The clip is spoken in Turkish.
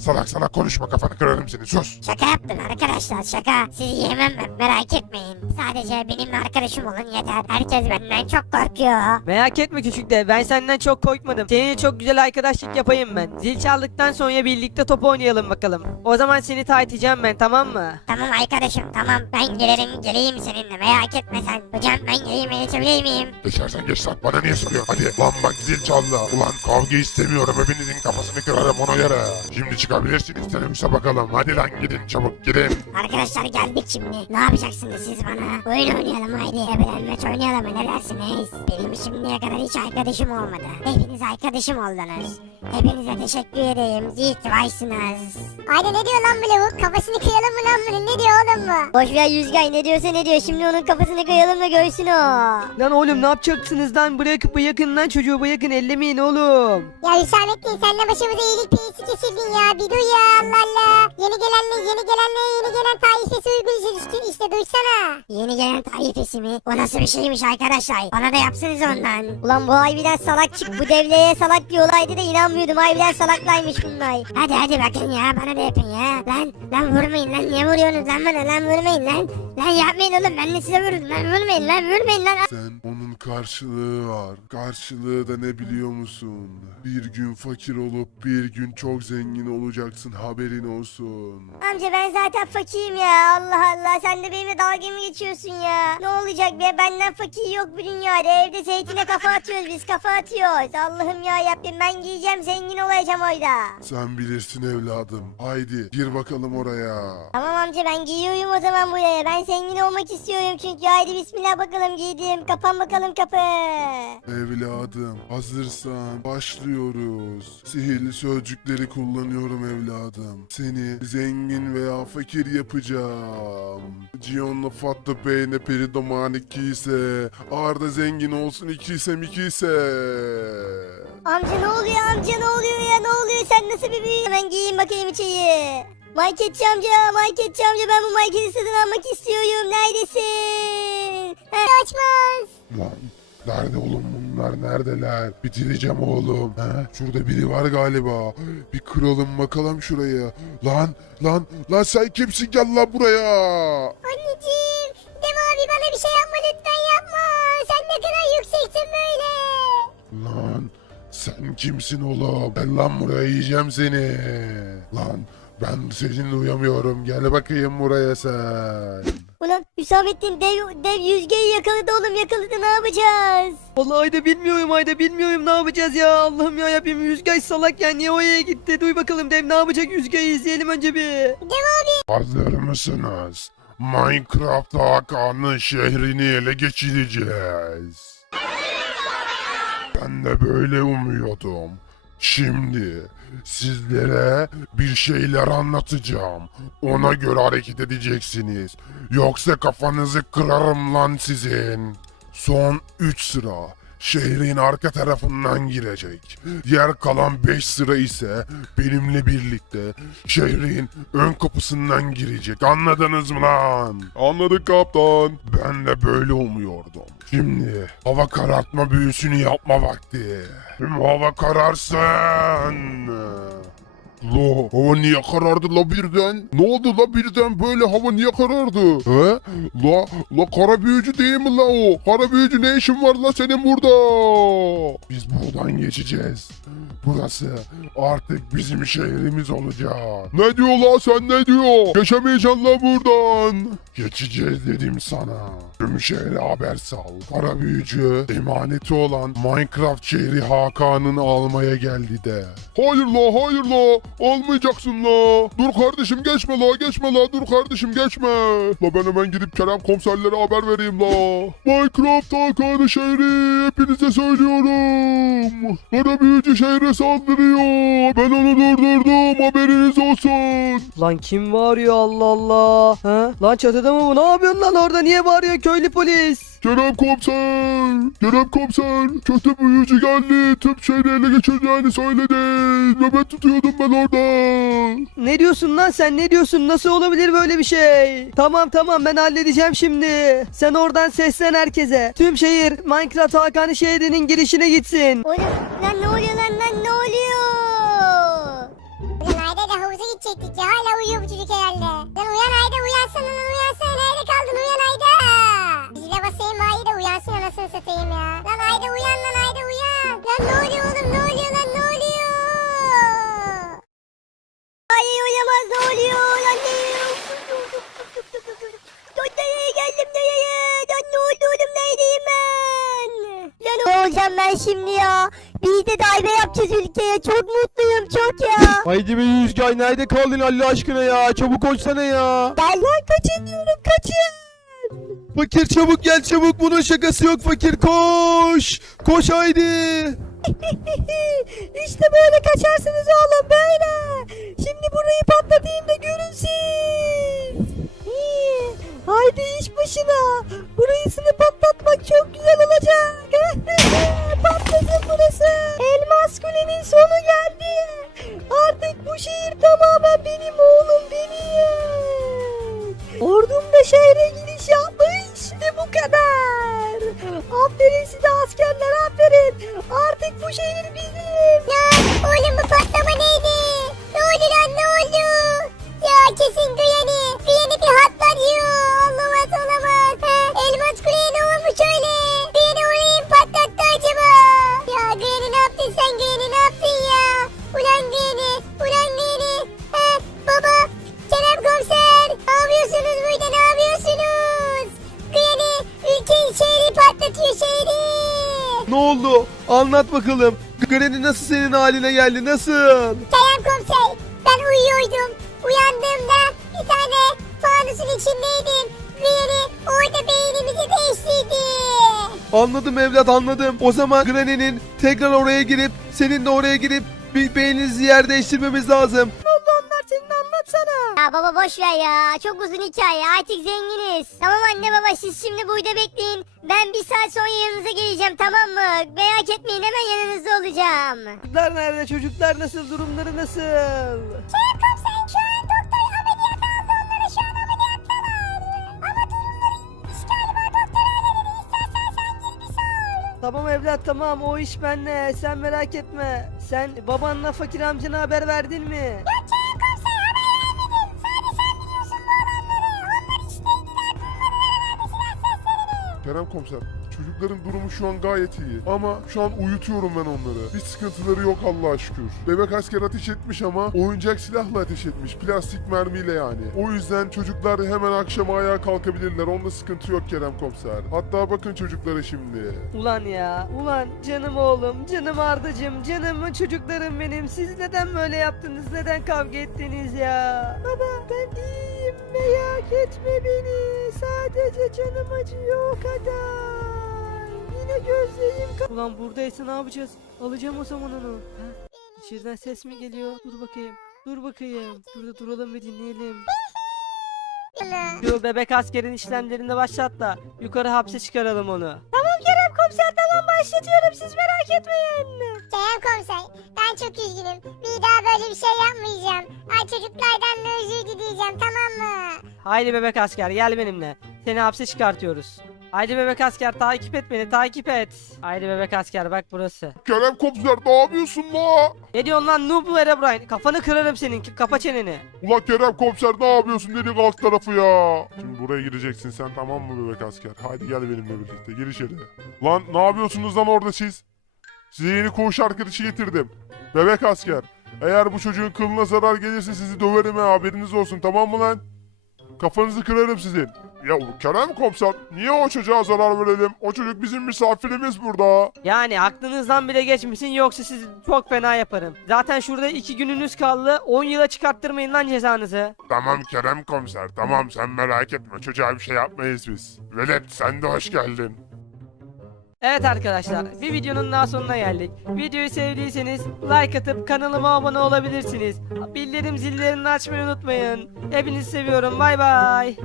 Salak salak konuşma kafanı kırarım seni sus. Şaka yaptım arkadaşlar şaka. Sizi yemem ben merak etmeyin. Sadece benimle arkadaşım olun yeter. Herkes benden çok korkuyor. Merak etme küçük de ben senden çok korkmadım. Seninle çok güzel arkadaşlık yapayım ben. Zil çaldıktan sonra birlikte top oynayalım bakalım. O zaman seni tartacağım ben tamam mı? Tamam arkadaşım tamam ben gelirim geleyim seninle merak etme sen. Hocam ben geleyim geçebilir miyim? Geçersen geç lan bana niye soruyorsun hadi. Lan bak zil çaldı. Ulan kavga istemiyorum hepinizin kafasını kırarım ona göre. Şimdi çıkabilirsiniz teneffüse bakalım. Hadi lan gidin çabuk gidin. Arkadaşlar geldik şimdi. Ne yapacaksınız siz bana? Oyun oynayalım haydi. Ebelenmeç oynayalım ne dersiniz? Benim şimdiye kadar hiç arkadaşım olmadı. Hepiniz arkadaşım oldunuz. Hepinize teşekkür edeyim. İyi ki varsınız. Ayda ne diyor lan bu lavuk? Kafasını kıyalım mı lan bunun? Ne diyor oğlum bu? Boş ver Yüzgay ne diyorsa ne diyor şimdi onun kafasını kıyalım da görsün o. Lan oğlum ne yapacaksınız lan? Bırakıp bırakın lan çocuğu bırakın ellemeyin oğlum. Ya Hüsamettin sen de başımıza iyilik peyisi kesildin ya. Bir duy ya Allah Allah. Yeni gelenle yeni gelenle yeni gelen taifesi uygun işte, işte duysana. Yeni gelen tarifesi mi? O nasıl bir şeymiş arkadaşlar? Bana da yapsınız ondan. Ulan bu harbiden salak çık bu devleye salak diyorlardı da inanmıyordum harbiden salaklaymış bunlar. Hadi hadi bakın ya bana da yapın ya. Lan lan vurmayın lan niye vuruyorsunuz lan bana lan vurmayın lan. Lan yapmayın oğlum ben de size vururum lan vurmayın lan vurmayın lan. Sen karşılığı var. Karşılığı da ne biliyor musun? Bir gün fakir olup bir gün çok zengin olacaksın haberin olsun. Amca ben zaten fakirim ya Allah Allah sen de benimle dalga mı geçiyorsun ya? Ne olacak be benden fakir yok bu dünyada evde zeytine kafa atıyoruz biz kafa atıyoruz. Allah'ım ya yapayım ben giyeceğim zengin olacağım orada. Sen bilirsin evladım. Haydi gir bakalım oraya. Tamam amca ben giyiyorum o zaman buraya. Ben zengin olmak istiyorum çünkü. Haydi bismillah bakalım giydim. Kapan bakalım kapı. Evladım hazırsan başlıyoruz. Sihirli sözcükleri kullanıyorum evladım. Seni zengin veya fakir yapacağım. Gion'la Fatma Bey ne peridoman iki ise Arda zengin olsun iki ise iki ise. Amca ne oluyor amca ne oluyor ya ne oluyor sen nasıl bir büyü? Hemen giyeyim bakayım içeyi. Marketçi amca, marketçi amca ben bu marketi satın almak istiyorum. Neredesin? Ha, Açmaz. Lan nerede oğlum bunlar neredeler? Bitireceğim oğlum. He? Şurada biri var galiba. Bir kıralım bakalım şuraya. Lan lan lan sen kimsin gel lan buraya. Anneciğim. Dem abi bana bir şey yapma lütfen yapma. Sen ne kadar yükseksin böyle. Lan sen kimsin oğlum? Gel lan buraya yiyeceğim seni. Lan ben seninle uyamıyorum. Gel bakayım buraya sen. Ulan Hüsamettin dev, dev yüzgeyi yakaladı oğlum yakaladı ne yapacağız? Vallahi Ayda bilmiyorum Ayda bilmiyorum ne yapacağız ya. Allah'ım ya yapayım Yüzgay salak ya niye oraya gitti? Duy bakalım dev ne yapacak Yüzgay'ı izleyelim önce bir. Hazır mısınız? Minecraft Hakan'ın şehrini ele geçireceğiz. Ben de böyle umuyordum. Şimdi sizlere bir şeyler anlatacağım. Ona göre hareket edeceksiniz. Yoksa kafanızı kırarım lan sizin. Son 3 sıra şehrin arka tarafından girecek. Diğer kalan 5 sıra ise benimle birlikte şehrin ön kapısından girecek. Anladınız mı lan? Anladık kaptan. Ben de böyle umuyordum. Şimdi hava karartma büyüsünü yapma vakti. Tüm hava kararsın. La hava niye karardı la birden? Ne oldu la birden böyle hava niye karardı? He? La, la kara büyücü değil mi la o? Kara büyücü ne işin var la senin burada? Biz buradan geçeceğiz. Burası artık bizim şehrimiz olacak. Ne diyor la sen ne diyor? Geçemeyeceksin la buradan. Geçeceğiz dedim sana. Tüm şehre haber sal. Kara büyücü emaneti olan Minecraft şehri Hakan'ın almaya geldi de. Hayır la hayır la. Almayacaksın la. Dur kardeşim geçme la geçme la. Dur kardeşim geçme. La ben hemen gidip Kerem komiserlere haber vereyim la. Minecraft Hakan'ı şehri hepinize söylüyorum. Kara büyücü şehre saldırıyor. Ben onu durdurdum haberiniz olsun. Lan kim bağırıyor Allah Allah? Ha? Lan çatıda mı bu? Ne yapıyorsun lan orada? Niye bağırıyor köylü polis? Kerem komiser. Kerem komiser. Kötü büyücü geldi. Tüm şehri ele geçireceğini söyledi. Nöbet tutuyordum ben orada. Ne diyorsun lan sen ne diyorsun? Nasıl olabilir böyle bir şey? Tamam tamam ben halledeceğim şimdi. Sen oradan seslen herkese. Tüm şehir Minecraft Hakan'ı şehrinin girişine gitsin. Oğlum lan ne oluyor lan lan ne oluyor? Bugün ayda da havuza gidecektik ya. Hala uyuyor bu çocuk herhalde. Lan uyan Ayda uyansana lan uyansana. Ben şimdi ya? Biz de darbe yapacağız ülkeye. Çok mutluyum çok ya. Haydi be Yüzgay nerede kaldın Allah aşkına ya? Çabuk olsana ya. Gel lan kaçın diyorum kaçın. Fakir çabuk gel çabuk bunun şakası yok fakir koş. Koş haydi. işte böyle kaçarsınız oğlum böyle. Şimdi burayı patlatayım da görün siz. Haydi iş başına. Burayısını patlatmak Artık bu şehir bizim. Lan oğlum bu Anlat bakalım. Granny nasıl senin haline geldi nasıl? Kerem komiser ben uyuyordum. Uyandığımda bir tane fanusun içindeydim. Diğeri orada beynimizi değiştirdi. Anladım evlat anladım. O zaman Granny'nin tekrar oraya girip senin de oraya girip bir beyninizi yer değiştirmemiz lazım. Ya baba boş ver ya. Çok uzun hikaye. Artık zenginiz. Tamam anne baba siz şimdi burada bekleyin. Ben bir saat sonra yanınıza geleceğim tamam mı? Merak etmeyin hemen yanınızda olacağım. Çocuklar nerede? Çocuklar nasıl? Durumları nasıl? Kerem komiser şu an doktor ameliyat aldı onlara şu an ameliyatlar. Ama durumları iyiymiş galiba doktor öyle dedi. İstersen sen gir bir sor. Tamam evlat tamam o iş bende. Sen merak etme. Sen babanla fakir amcana haber verdin mi? Yok Kerem komiser çocukların durumu şu an gayet iyi. Ama şu an uyutuyorum ben onları. Hiç sıkıntıları yok Allah'a şükür. Bebek asker ateş etmiş ama oyuncak silahla ateş etmiş. Plastik mermiyle yani. O yüzden çocuklar hemen akşam ayağa kalkabilirler. Onda sıkıntı yok Kerem komiser. Hatta bakın çocuklara şimdi. Ulan ya, ulan canım oğlum, canım Ardacığım, canım çocuklarım benim. Siz neden böyle yaptınız, neden kavga ettiniz ya? Baba ben iyiyim, merak etme beni. Sadece canım acıyor o kadar. Yine gözlerim ka- Ulan buradaysa ne yapacağız? Alacağım o zaman onu. Ha? İçeriden ses mi geliyor? Dur bakayım. Dur bakayım. Burada duralım ve dinleyelim. Şu bebek askerin işlemlerini başlat da yukarı hapse çıkaralım onu. Kerem komiser tamam başlatıyorum siz merak etmeyin. Kerem komiser ben çok üzgünüm. Bir daha böyle bir şey yapmayacağım. Ay çocuklardan da özür dileyeceğim tamam mı? Haydi bebek asker gel benimle. Seni hapse çıkartıyoruz. Haydi bebek asker takip et beni takip et. Haydi bebek asker bak burası. Kerem komiser ne yapıyorsun la? Ne diyorsun lan noob Herobrine? Kafanı kırarım senin kapa çeneni. Ulan Kerem komiser ne yapıyorsun dedik alt tarafı ya. Şimdi buraya gireceksin sen tamam mı bebek asker? Hadi gel benimle birlikte gir içeri. Lan ne yapıyorsunuz lan orada siz? Size yeni koğuş arkadaşı getirdim. Bebek asker. Eğer bu çocuğun kılına zarar gelirse sizi döverim ha haberiniz olsun tamam mı lan? Kafanızı kırarım sizin. Ya Kerem komiser niye o çocuğa zarar verelim? O çocuk bizim misafirimiz burada. Yani aklınızdan bile geçmesin yoksa sizi çok fena yaparım. Zaten şurada iki gününüz kaldı. 10 yıla çıkarttırmayın lan cezanızı. Tamam Kerem komiser tamam sen merak etme çocuğa bir şey yapmayız biz. Velet sen de hoş geldin. Evet arkadaşlar bir videonun daha sonuna geldik. Videoyu sevdiyseniz like atıp kanalıma abone olabilirsiniz. Bildirim zillerini açmayı unutmayın. Hepinizi seviyorum bay bay.